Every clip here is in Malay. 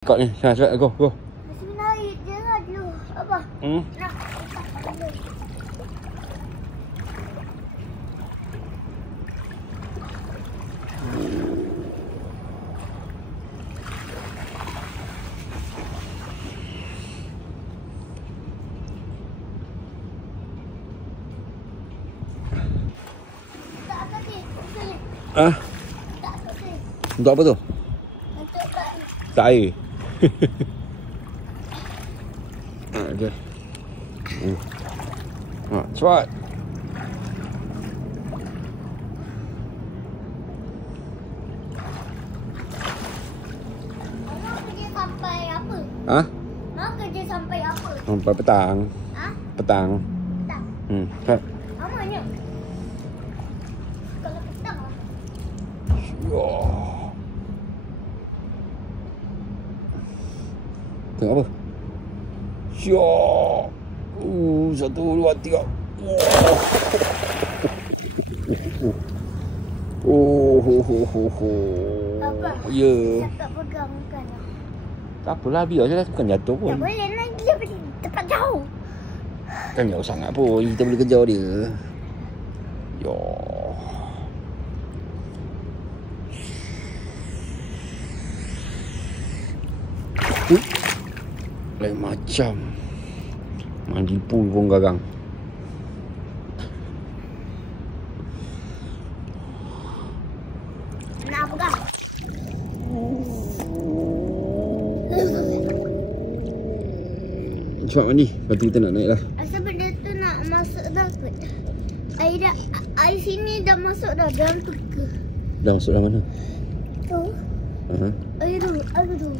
Kau ni, cepat go. Bismillah, jangan dulu. Apa? Nak. Ah? Untuk apa tu? Untuk tak. Tak air. Okay. Cepat. Mau kerja sampai apa? Ah? Mau kerja sampai apa? Sampai petang. Ha? Petang. Tak. Cepat. Lamanya. Kalau petang. Tengok apa? Syok. 1, 2, 3. Apa? Ya. Tak pegang kan? Tak apalah, biar je lah. Bukan jatuh pun. Tak boleh lagi dari tempat jauh. Kan jauh sangat pun. Kita boleh kejar dia. Yo. Lain macam. Mandi pool pun garang. Nak pegang. Cepat mandi. Lepas tu kita nak naik lah. Asal benda tu nak masuk dah kot. Air sini dah masuk dah dalam tu ke? Dah masuk dalam mana? Tu. Air tu.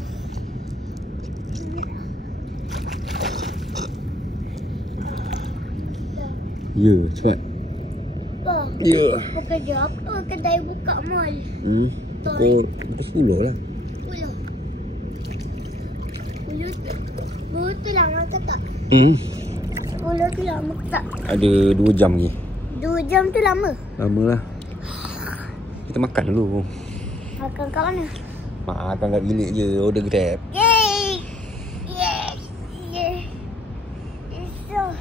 Ya, cepat. Apa? Ya. Kau kerja apa? Kedai buka mall. Pukul 10 lah. Puluh tu lama ke tak? 10 tu lama ke tak? Ada 2 jam lagi. 2 jam tu lama? Lama lah. Kita makan dulu. Makan kat mana? Makan kat bilik je. Order Grab. Yay! Yay! So.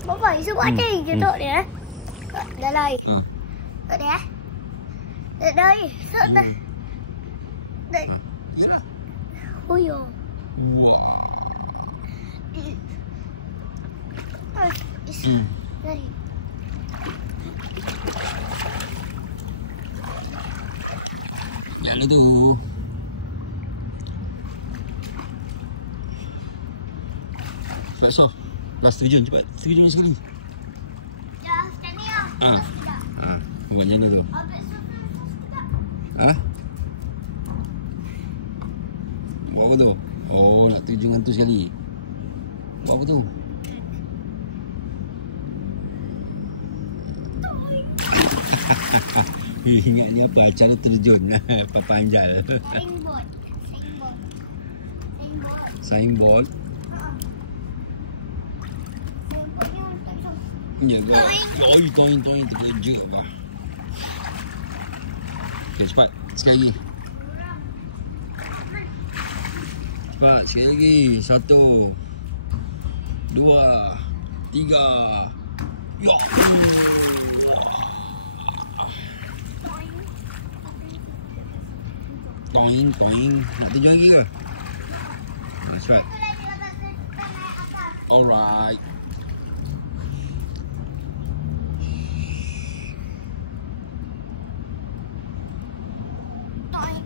Bapa, isu buat air je tak dia? Dah lah air. Tak dia? Tak dah air. Tak dah. Tak. Oh ya. Lari. Jalan tu. Cepat so. Last terjun cepat. Terjun sekali. Ya, sekali lah. Buat macam mana tu? Buat apa tu? Oh, nak terjun dengan tu sekali. Buat apa tu? Ingat ni apa? Acara terjun. Papa Anjal. Signboard. Ya, toin terkejut apa. Okay, cepat. Sekali lagi. Cepat, sekali lagi. 1, 2, 3. Ya. Toing. Nak terjun lagi ke? Cepat. Alright. Toing.